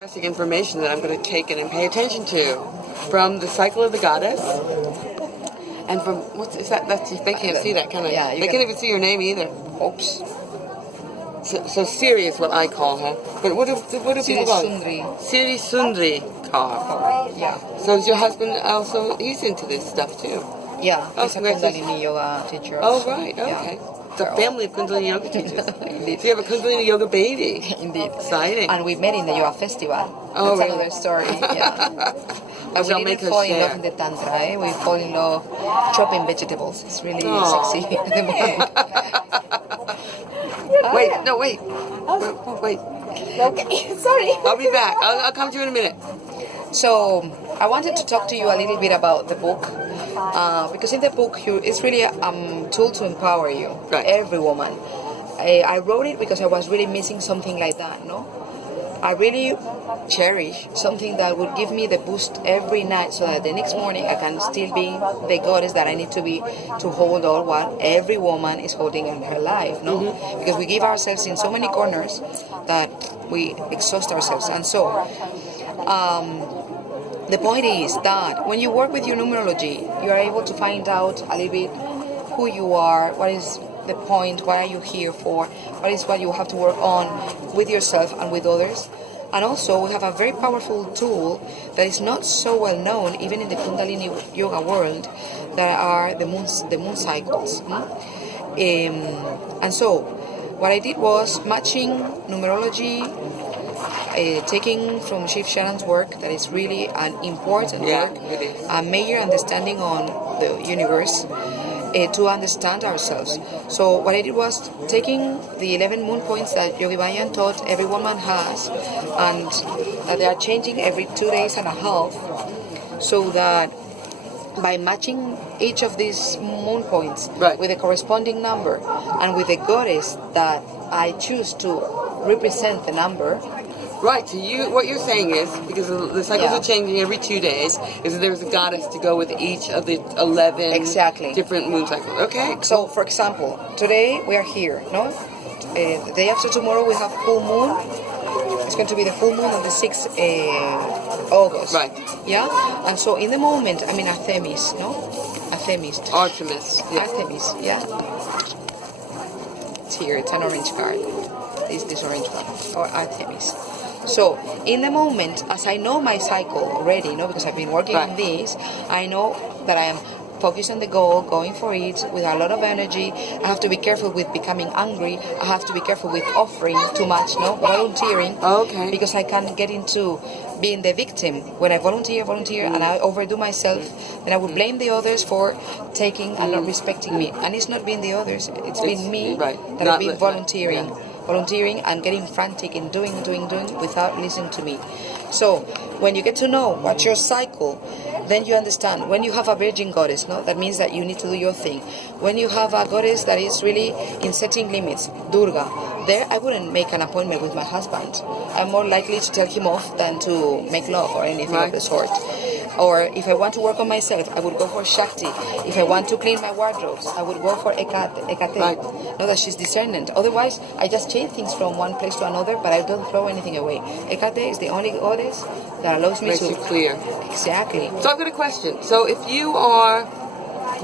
Interesting information that I'm going to take in and pay attention to from the cycle of the goddess, and from what's is that? That's they can't see that, can they? Yeah, they can't even see your name either. Oops. So Siri is what I call her. But what do people call her? Siri Sundri call. Yeah. So is your husband also? He's into this stuff too. Yeah. He's a Kundalini yoga teacher. Oh right. Okay. Yeah. It's a family of Kundalini yoga teachers. Indeed. So you have a Kundalini yoga baby. Indeed. Exciting. And we met in the yoga festival. Oh, That's really? another story. Yeah. But we didn't fall in love in the tantra. Eh? We fall in love chopping vegetables. It's really sexy at the moment. Wait. Okay, sorry. I'll be back. I'll come to you in a minute. So I wanted to talk to you a little bit about the book, because in the book it's really a tool to empower you, right. Every woman. I wrote it because I was really missing something like that, no? I really cherish something that would give me the boost every night so that the next morning I can still be the goddess that I need to be to hold all what every woman is holding in her life, no? Mm-hmm. Because we give ourselves in so many corners that we exhaust ourselves. And so the point is that when you work with your numerology, you are able to find out a little bit who you are, what is the point, what are you here for, what is what you have to work on with yourself and with others. And also we have a very powerful tool that is not so well known even in the Kundalini yoga world, that are the moon cycles. And so what I did was matching numerology, taking from Shiv Sharan's work, that is really an important work, a major understanding on the universe, to understand ourselves. So what I did was taking the 11 moon points that Yogi Bayan taught every woman has, and that they are changing every 2 days and a half, so that by matching each of these moon points with a corresponding number and with the goddess that I choose to represent the number. Right, so what you're saying is, because the cycles are changing every 2 days, is that there's a goddess to go with each of the 11 different moon cycles. Okay, cool. So, for example, today we are here, no? The day after tomorrow we have full moon. It's going to be the full moon on the 6th August. Right. Yeah? And so in the moment, I'm in Artemis, no? Artemis. Yeah. Artemis, yeah? It's here, it's an orange card. This orange one, or Artemis. So, in the moment, as I know my cycle already, because I've been working on this, I know that I am focused on the goal, going for it with a lot of energy. I have to be careful with becoming angry. I have to be careful with offering too much, volunteering. Okay. Because I can get into being the victim. When I volunteer, and I overdo myself, then I would blame the others for taking and not respecting me. And it's not been the others, it's been me that I've been volunteering. Volunteering and getting frantic and doing without listening to me. So when you get to know what's your cycle, then you understand. When you have a virgin goddess, that means that you need to do your thing. When you have a goddess that is really in setting limits, Durga, there I wouldn't make an appointment with my husband. I'm more likely to tell him off than to make love or anything of the sort. Or if I want to work on myself, I would go for Shakti. If I want to clean my wardrobes, I would go for Ekate. Know that she's discernant. Otherwise, I just change things from one place to another, but I don't throw anything away. Ekate is the only goddess that allows me to... Makes you clear. Exactly. So I've got a question. So if you are,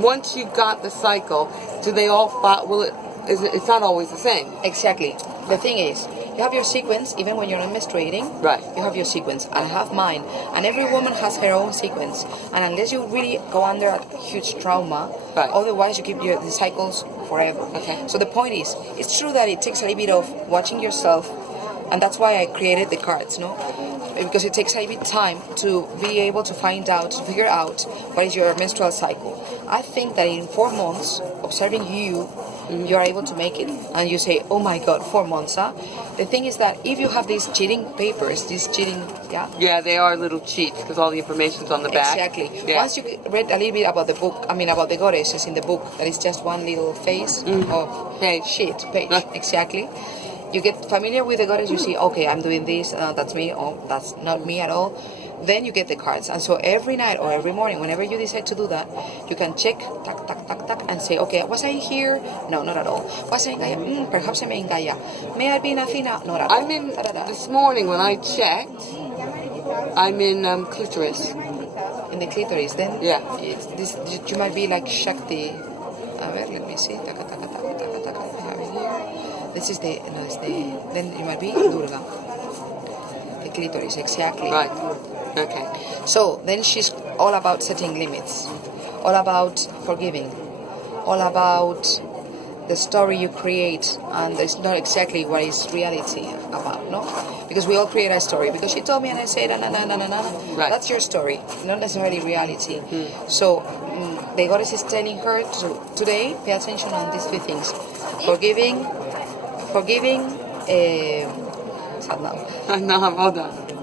once you got the cycle, do they all follow? It's not always the same. Exactly. The thing is, you have your sequence, even when you're not menstruating. Right. You have your sequence, and I have mine. And every woman has her own sequence. And unless you really go under a huge trauma, otherwise you keep the cycles forever. Okay. So the point is, it's true that it takes a little bit of watching yourself, and that's why I created the cards, because it takes a little bit time to be able to figure out what is your menstrual cycle. I think that in 4 months, observing you are able to make it, and you say, oh my god, 4 months, huh? The thing is that if you have these cheating papers, yeah, they are little cheats, because all the information's on the back. Exactly. Yeah. Once you read a little bit about the book, about the goddesses in the book, that is just one little phase of page. Exactly. You get familiar with the goddess, you see, okay, I'm doing this, that's me, that's not me at all. Then you get the cards. And so every night or every morning, whenever you decide to do that, you can check, and say, okay, was I here? No, not at all. Was I in Gaia? Perhaps I'm in Gaia. May I be in Athena? Not at all. This morning when I checked, I'm in clitoris. In the clitoris, then? Yeah. You might be like Shakti. Let me see. Taka, taka, taka, taka, taka. I have it here. This is then you might be Durga. The clitoris, exactly. Right. Okay. So then she's all about setting limits, all about forgiving, all about the story you create, and it's not exactly what is reality about, no? Because we all create a story. Because she told me and I said, Right. That's your story, not necessarily reality. So the goddess is telling her to today pay attention on these three things: forgiving. Sad now. No, hold on.